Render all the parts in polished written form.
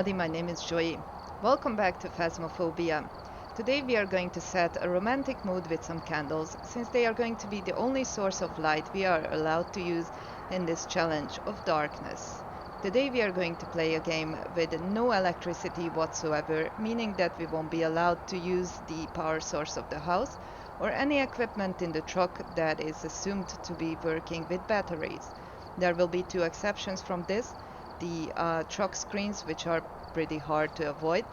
everybody, my name is Joy. Welcome back to Phasmophobia. Today we are going to set a romantic mood with some candles, since they are going to be the only source of light we are allowed to use in this challenge of darkness. Today we are going to play a game with no electricity whatsoever, meaning that we won't be allowed to use the power source of the house or any equipment in the truck that is assumed to be working with batteries. There will be two exceptions from this. The truck screens, which are pretty hard to avoid,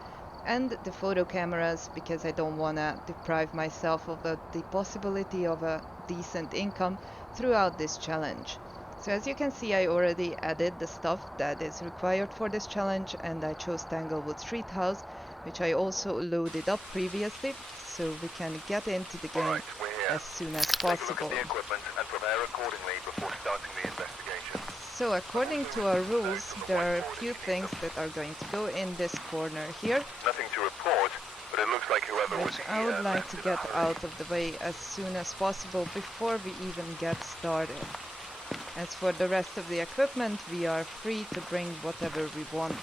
and the photo cameras, because I don't want to deprive myself of the possibility of a decent income throughout this challenge. So as you can see, I already added the stuff that is required for this challenge, and I chose Tanglewood Street House, which I also loaded up previously, so we can get into the game as soon as possible. Take a look at the equipment and prepare accordingly before starting the investigation. So according to our rules, there are a few things that are going to go in this corner here, Nothing to report, but it looks like whoever was which here I would like left to in a get hurry. out of the way as soon as possible before we even get started. As for the rest of the equipment, we are free to bring whatever we want.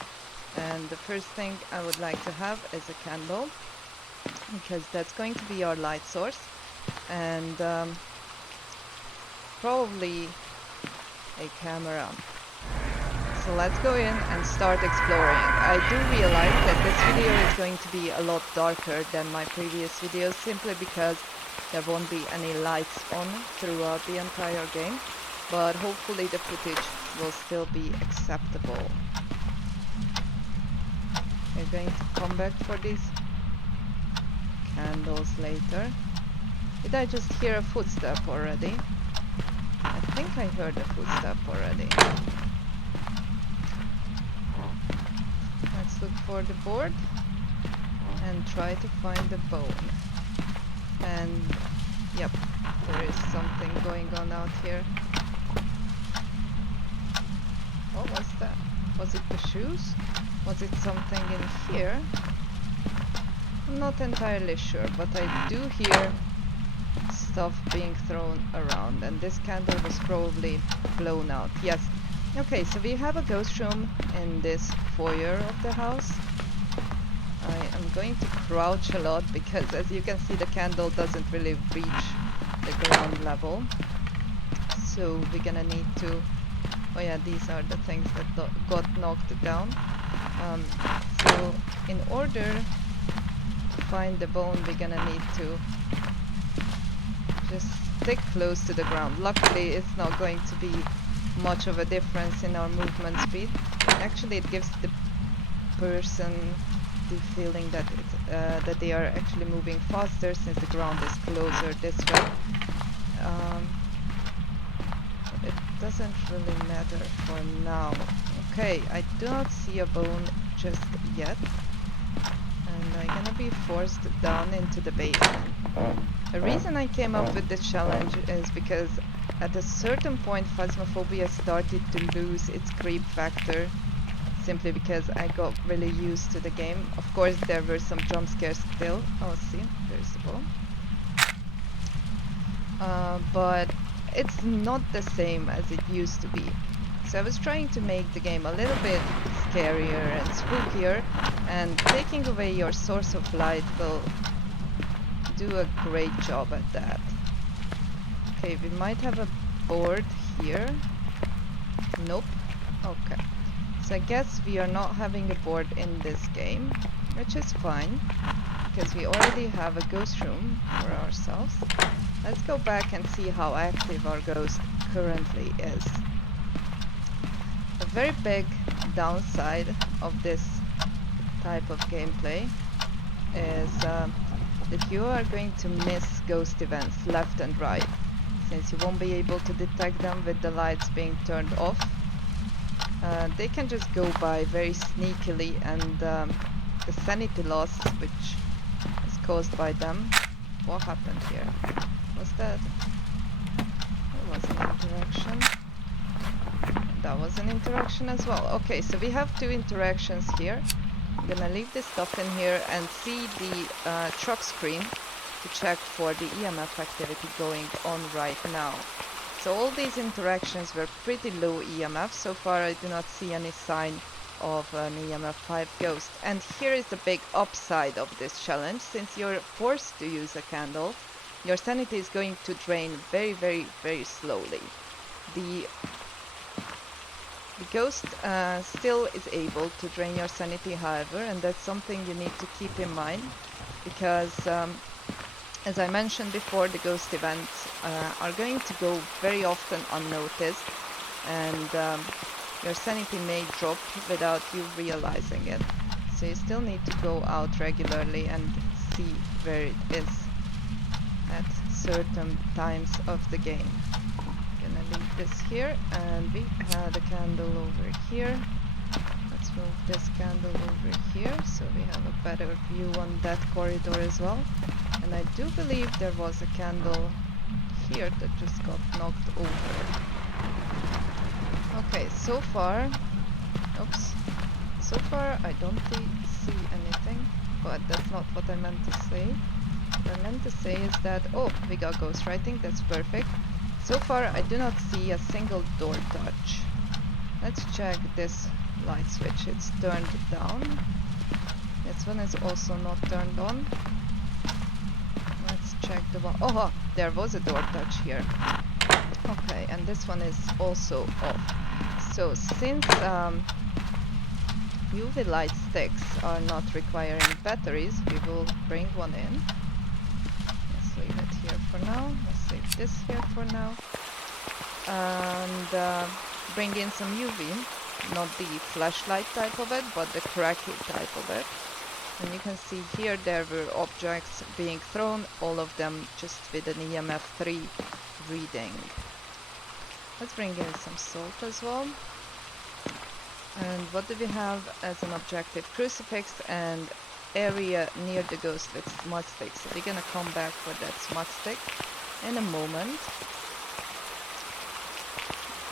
And the first thing I would like to have is a candle, because that's going to be our light source, and probably a camera. So let's go in and start exploring. I do realize that this video is going to be a lot darker than my previous videos, simply because there won't be any lights on throughout the entire game, but hopefully the footage will still be acceptable. We're going to come back for these candles later. Did I just hear a footstep already? I think I heard a footstep already. Let's look for the board and try to find the bone. And yep, there is something going on out here. What was that? Was it the shoes? Was it something in here? I'm not entirely sure, but I do hear stuff being thrown around, and this candle was probably blown out. Yes. Okay, so we have a ghost room in this foyer of the house. I am going to crouch a lot because, as you can see, the candle doesn't really reach the ground level. So we're gonna need to... Oh yeah, these are the things that got knocked down. So in order to find the bone, we're gonna need to just stick close to the ground. Luckily, it's not going to be much of a difference in our movement speed. Actually, it gives the person the feeling that that they are actually moving faster, since the ground is closer this way. But it doesn't really matter for now. Okay, I do not see a bone just yet, and I'm gonna be forced down into the basement. The reason I came up with this challenge is because at a certain point Phasmophobia started to lose its creep factor, simply because I got really used to the game. Of course, there were some jump scares still. Oh, see, there's the bone. But it's not the same as it used to be. So I was trying to make the game a little bit scarier and spookier, and taking away your source of light will do a great job at that. Okay, we might have a board here. Nope. Okay. So I guess we are not having a board in this game, which is fine, because we already have a ghost room for ourselves. Let's go back and see how active our ghost currently is. A very big downside of this type of gameplay is that you are going to miss ghost events left and right, since you won't be able to detect them with the lights being turned off. They can just go by very sneakily, and the sanity loss which is caused by them... What happened here? Was that... That was an interaction. That was an interaction as well. Okay, so we have two interactions here. I'm gonna leave this stuff in here and see the truck screen to check for the EMF activity going on right now. So all these interactions were pretty low EMF. So far I do not see any sign of an EMF 5 ghost. And here is the big upside of this challenge. Since you're forced to use a candle, your sanity is going to drain very, very, very slowly. The ghost still is able to drain your sanity, however, and that's something you need to keep in mind, because as I mentioned before, the ghost events are going to go very often unnoticed, and your sanity may drop without you realizing it. So you still need to go out regularly and see where it is at certain times of the game. Gonna leave this here, and we had a candle over here. Let's move this candle over here so we have a better view on that corridor as well. And I do believe there was a candle here that just got knocked over. Okay, so far, oops, so far I don't see anything, but that's not what I meant to say. What I meant to say is that, oh, we got ghostwriting, that's perfect. So far I do not see a single door touch. Let's check this light switch, it's turned down. This one is also not turned on. Let's check the one, oh, there was a door touch here. Okay, and this one is also off. So since UV light sticks are not requiring batteries, we will bring one in. Let's leave it here for now. Let's save this here for now. And bring in some UV, not the flashlight type of it, but the cracky type of it. And you can see here there were objects being thrown, all of them just with an EMF 3 reading. Let's bring in some salt as well. And what do we have as an objective? Crucifix and area near the ghost with smudge sticks. So we're gonna come back for that smudge stick in a moment.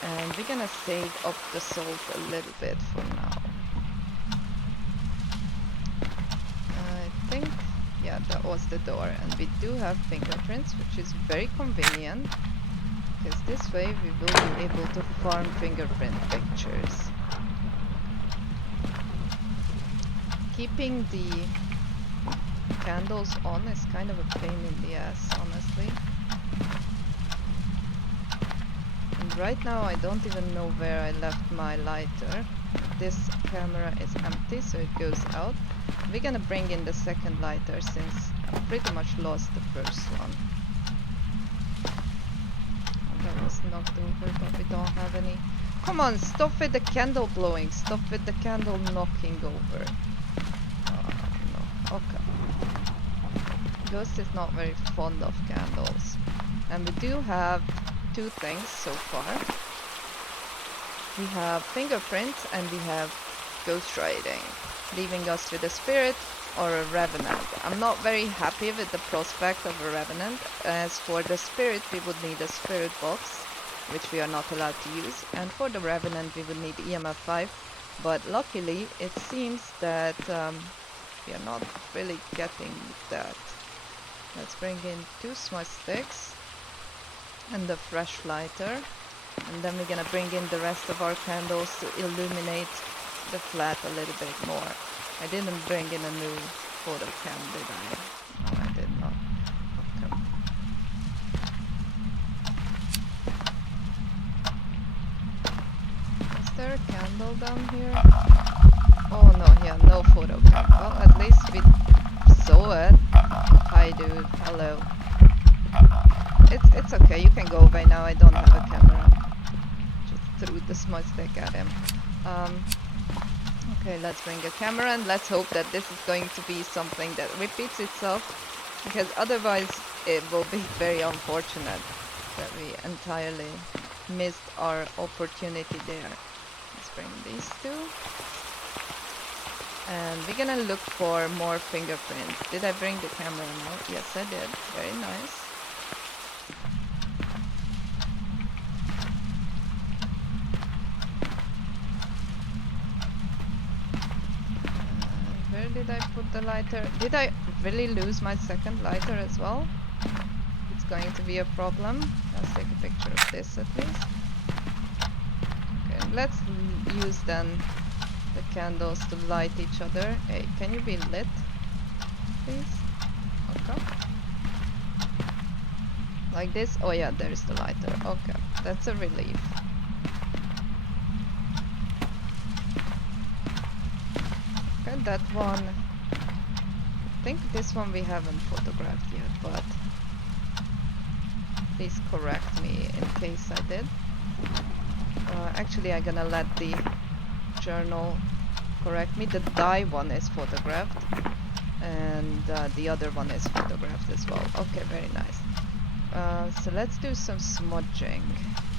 And we're gonna save up the salt a little bit for now. I think, yeah, that was the door. And we do have fingerprints, which is very convenient, because this way we will be able to farm fingerprint pictures. Keeping the candles on is kind of a pain in the ass, honestly. And right now I don't even know where I left my lighter. This camera is empty, so it goes out. We're gonna bring in the second lighter since I pretty much lost the first one. That was knocked over, but we don't have any. Come on, stop with the candle blowing, stop with the candle knocking over. No, okay. Ghost is not very fond of candles. And we do have two things so far. We have fingerprints and we have ghostwriting, leaving us with a spirit or a revenant. I'm not very happy with the prospect of a revenant. As for the spirit, we would need a spirit box, which we are not allowed to use, and for the revenant we would need EMF 5, but luckily it seems that we are not really getting that. Let's bring in 2 smudge sticks and the fresh lighter, and then we're gonna bring in the rest of our candles to illuminate the flat a little bit more. I didn't bring in a new photo cam, did I? No, I did not. Okay. Is there a candle down here? Oh no, yeah, no photo cam. Well, at least we saw it. Hi dude, hello. It's okay, you can go away now, I don't have a camera. Just threw the smudge stick at him. Okay, let's bring a camera and let's hope that this is going to be something that repeats itself, because otherwise it will be very unfortunate that we entirely missed our opportunity there. Let's bring these two. And we're gonna look for more fingerprints. Did I bring the camera now? Yes, I did. Very nice. Where did I put the lighter? Did I really lose my second lighter as well? It's going to be a problem. Let's take a picture of this at least. Okay, let's use then the candles to light each other. Hey, can you be lit, please? Okay. Like this? Oh yeah, there's the lighter. Okay, that's a relief. Okay, that one. I think this one we haven't photographed yet, but please correct me in case I did. Actually, I'm gonna let the journal correct me. The die one is photographed, and the other one is photographed as well. Okay, very nice. So let's do some smudging,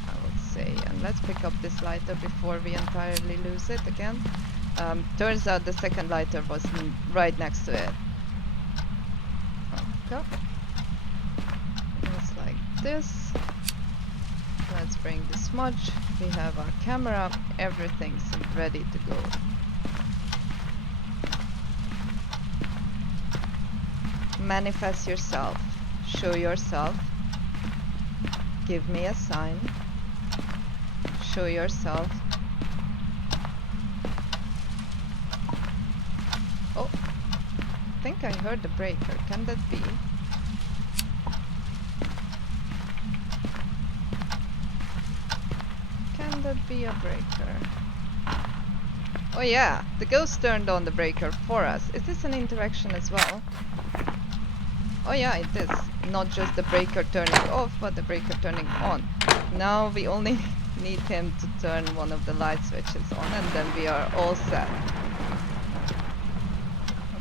I would say, and let's pick up this lighter before we entirely lose it again. Turns out the second lighter was right next to it. Okay. It's like this. Let's bring the smudge. We have our camera. Everything's ready to go. Manifest yourself. Show yourself. Give me a sign. Show yourself. Oh, I think I heard the breaker. Can that be? Can that be a breaker? Oh yeah, the ghost turned on the breaker for us. Is this an interaction as well? Oh yeah, it is. Not just the breaker turning off, but the breaker turning on. Now we only need him to turn one of the light switches on, and then we are all set.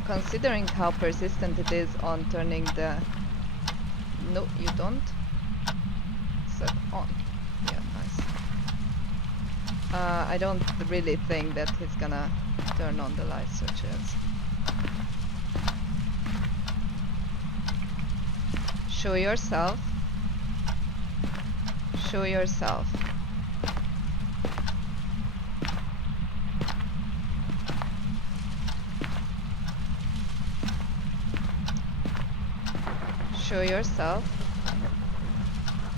Considering how persistent it is on turning the... No, you don't. Set on. Yeah, nice. I don't really think that he's gonna turn on the light switches. Show yourself. Show yourself. Show yourself.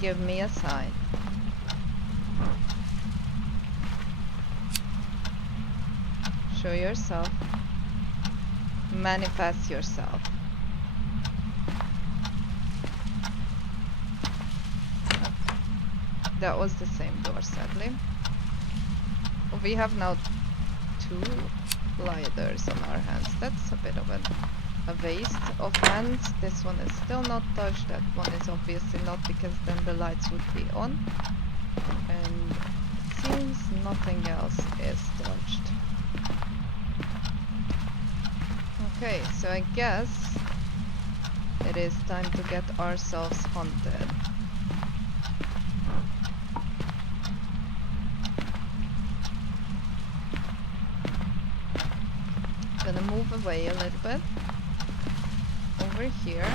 Give me a sign. Show yourself. Manifest yourself. Okay. That was the same door, sadly. We have now 2 lighters on our hands. That's a bit of a waste of hands. This one is still not touched. That one is obviously not, because then the lights would be on. And it seems nothing else is touched. Okay, so I guess it is time to get ourselves hunted. Gonna move away a little bit over here,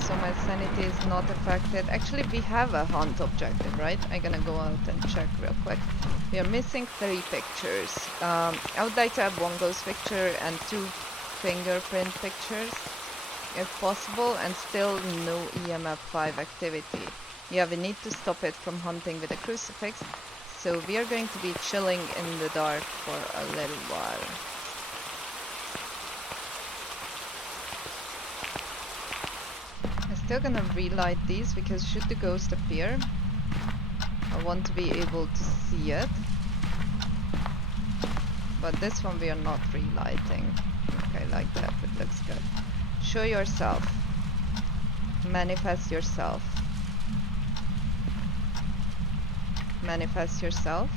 so my sanity is not affected. Actually, we have a hunt objective, right? I'm gonna go out and check real quick. We are missing 3 pictures. I would like to have 1 ghost picture and 2 fingerprint pictures, if possible, and still no EMF 5 activity. Yeah, we need to stop it from hunting with a crucifix, so we are going to be chilling in the dark for a little while. I'm still gonna relight these, because should the ghost appear, I want to be able to see it. But this one we are not relighting. Okay, like that, it looks good. Show yourself. Manifest yourself. Manifest yourself.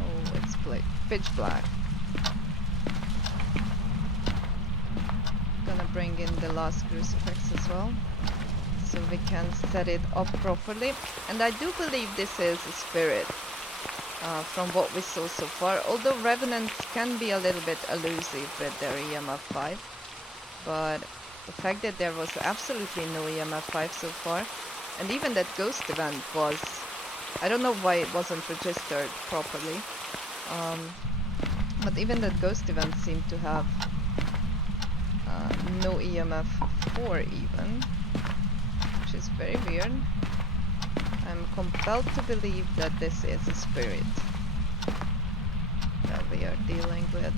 Oh, it's pitch black. Gonna bring in the last crucifix as well, so we can set it up properly. And I do believe this is a spirit, from what we saw so far, although revenants can be a little bit elusive with their EMF 5, but the fact that there was absolutely no EMF 5 so far, and even that ghost event was, I don't know why it wasn't registered properly, but even that ghost event seemed to have no EMF 4 even, which is very weird. I'm compelled to believe that this is a spirit that we are dealing with.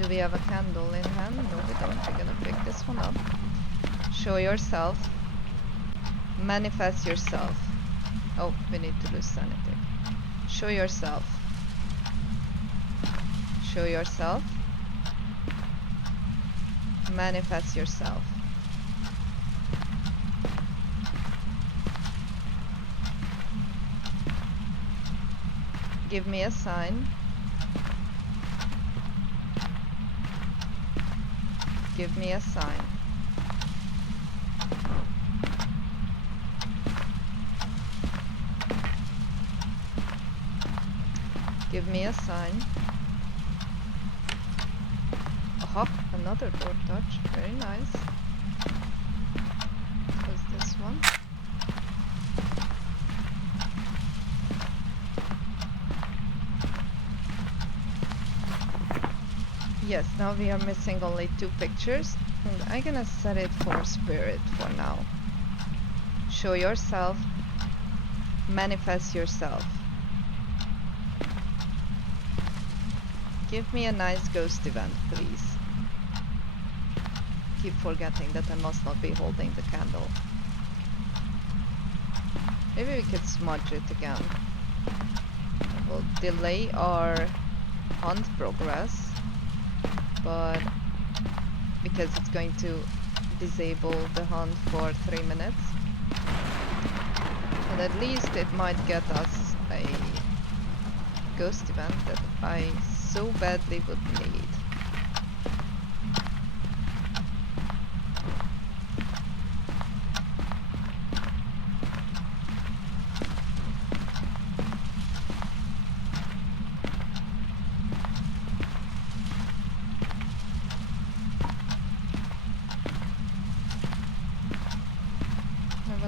Do we have a candle in hand? No, we don't. We're gonna pick this one up. Show yourself. Manifest yourself. Oh, we need to lose sanity. Show yourself. Show yourself. Manifest yourself. Give me a sign. Give me a sign. Give me a sign. Aha, another door touch. Very nice. What's this one? Yes, now we are missing only 2 pictures. And I'm gonna set it for spirit for now. Show yourself. Manifest yourself. Give me a nice ghost event, please. Keep forgetting that I must not be holding the candle. Maybe we could smudge it again. We'll delay our hunt progress, but because it's going to disable the hunt for 3 minutes. And at least it might get us a ghost event that I so badly would need.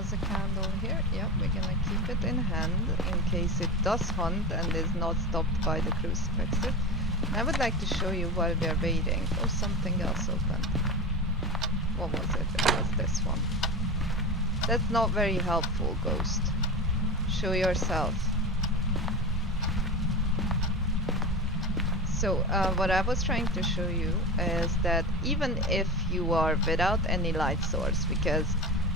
A candle here. Yep, we're gonna keep it in hand in case it does hunt and is not stopped by the crucifixes. And I would like to show you while we are waiting. Oh, something else opened. What was it? It was this one. That's not very helpful, ghost. Show yourself. So, what I was trying to show you is that even if you are without any light source, because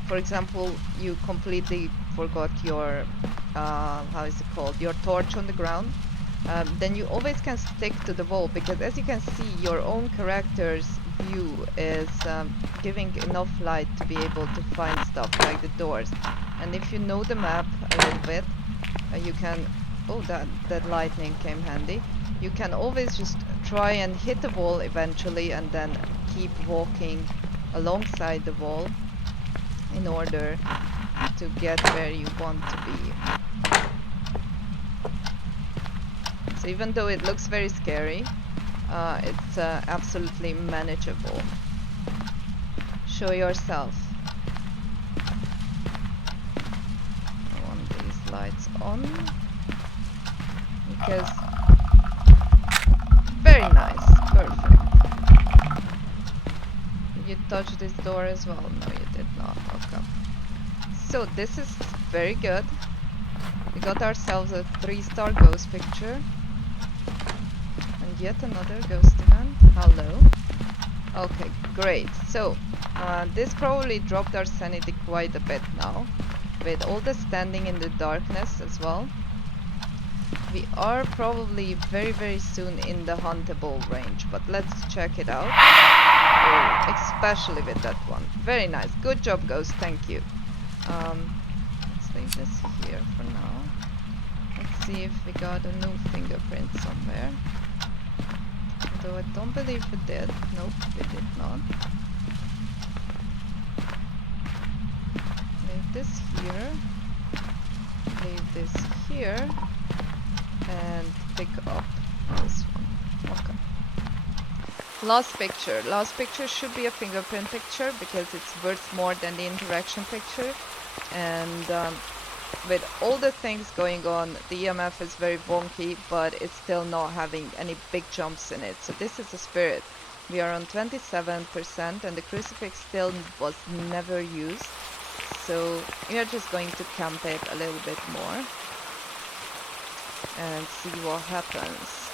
for example, you completely forgot your, how is it called, your torch on the ground, then you always can stick to the wall, because as you can see, your own character's view is giving enough light to be able to find stuff like the doors. And if you know the map a little bit, you can, oh, that lightning came handy. You can always just try and hit the wall eventually and then keep walking alongside the wall in order to get where you want to be. So even though it looks very scary, it's absolutely manageable. Show yourself. I want these lights on because very nice, perfect. Did you touch this door as well? No, you did not. Okay. So this is very good. We got ourselves a 3-star ghost picture. And yet another ghost event. Hello. Okay, great. So this probably dropped our sanity quite a bit now. With all the standing in the darkness as well. We are probably very soon in the huntable range, but let's check it out. Oh, especially with that one. Very nice. Good job, Ghost. Thank you. Let's leave this here for now. Let's see if we got a new fingerprint somewhere. Although I don't believe we did. Nope, we did not. Leave this here. Leave this here. And pick up this one. Okay. Last picture. Last picture should be a fingerprint picture because it's worth more than the interaction picture. And with all the things going on, the EMF is very wonky, but it's still not having any big jumps in it. So this is a spirit. We are on 27% and the crucifix still was never used. So we are just going to camp it a little bit more and see what happens.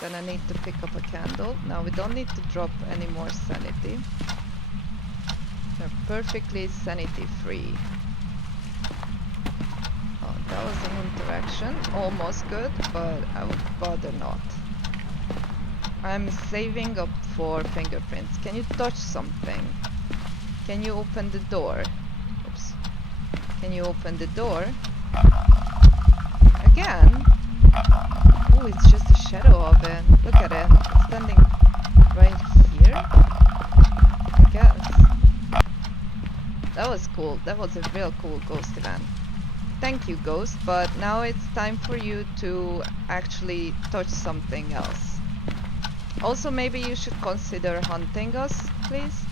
Gonna need to pick up a candle. Now we don't need to drop any more sanity. We're perfectly sanity free. Oh, that was an interaction. Almost good, but I would rather not. I'm saving up for fingerprints. Can you touch something? Can you open the door? Oops. Can you open the door? Again? Oh, it's just a shadow of it. Look at it. It's standing right here. I guess. That was cool. That was a real cool ghost event. Thank you, Ghost, but now it's time for you to actually touch something else. Also, maybe you should consider hunting us, please.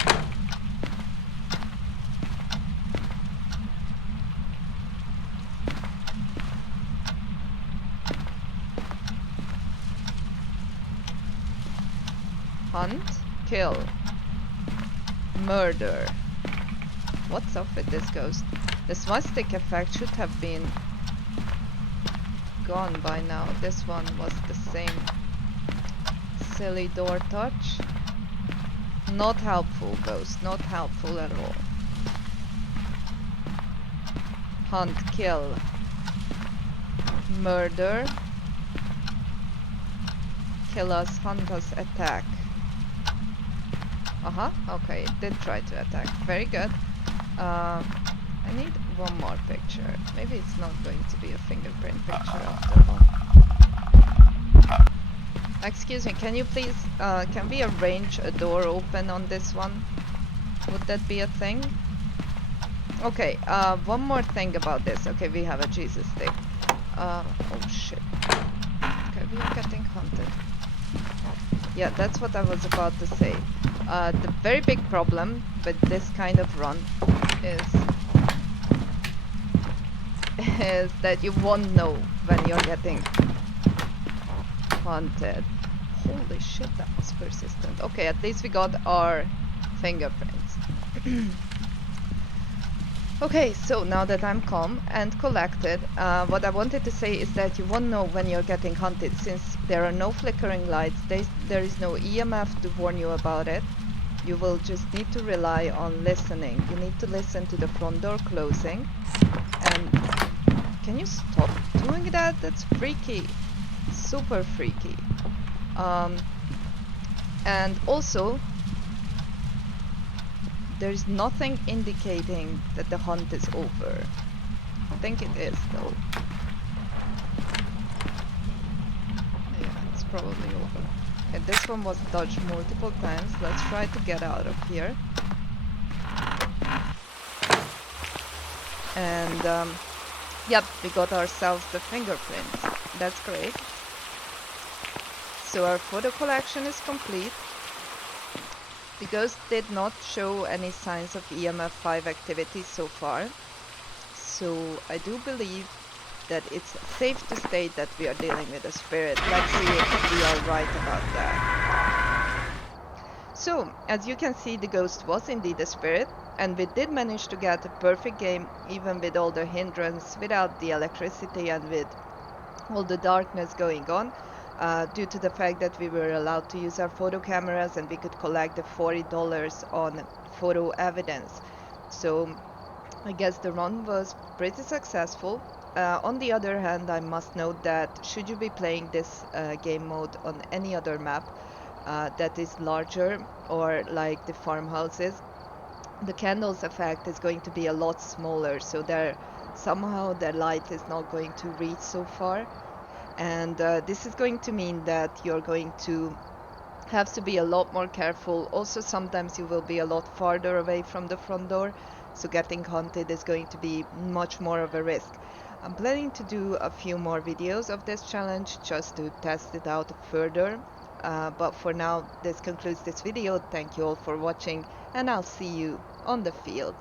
Hunt, kill, murder. What's up with this ghost? The swastika effect should have been gone by now. This one was the same. Silly door touch. Not helpful, ghost. Not helpful at all. Hunt, kill, murder. Kill us, hunt us, attack. Okay, it did try to attack. Very good. I need one more picture. Maybe it's not going to be a fingerprint picture after all. Excuse me, can you please, can we arrange a door open on this one? Would that be a thing? Okay, one more thing about this. Okay, we have a Jesus stick. Oh shit. Okay, we are getting hunted. Yeah, that's what I was about to say. The very big problem with this kind of run is that you won't know when you're getting hunted. Holy shit, that was persistent. Okay, at least we got our fingerprints. Okay, so now that I'm calm and collected, what I wanted to say is that you won't know when you're getting hunted since there are no flickering lights, there is no EMF to warn you about it. You will just need to rely on listening. You need to listen to the front door closing. And can you stop doing that? That's freaky. Super freaky. And also, there's nothing indicating that the hunt is over. I think it is though. Yeah, it's probably over. Okay, this one was dodged multiple times. Let's try to get out of here. And yep, we got ourselves the fingerprints. That's great. So our photo collection is complete. The ghost did not show any signs of EMF 5 activity so far. So I do believe that it's safe to state that we are dealing with a spirit. Let's see if we are right about that. So, as you can see, the ghost was indeed a spirit, and we did manage to get a perfect game, even with all the hindrance, without the electricity and with all the darkness going on, due to the fact that we were allowed to use our photo cameras and we could collect the $40 on photo evidence. So I guess the run was pretty successful. On the other hand, I must note that should you be playing this game mode on any other map that is larger or like the farmhouses, the candles effect is going to be a lot smaller, so somehow the light is not going to reach so far, and this is going to mean that you're going to have to be a lot more careful. Also, sometimes you will be a lot farther away from the front door, so getting hunted is going to be much more of a risk. I'm planning to do a few more videos of this challenge just to test it out further, but for now this concludes this video. Thank you all for watching, and I'll see you on the field.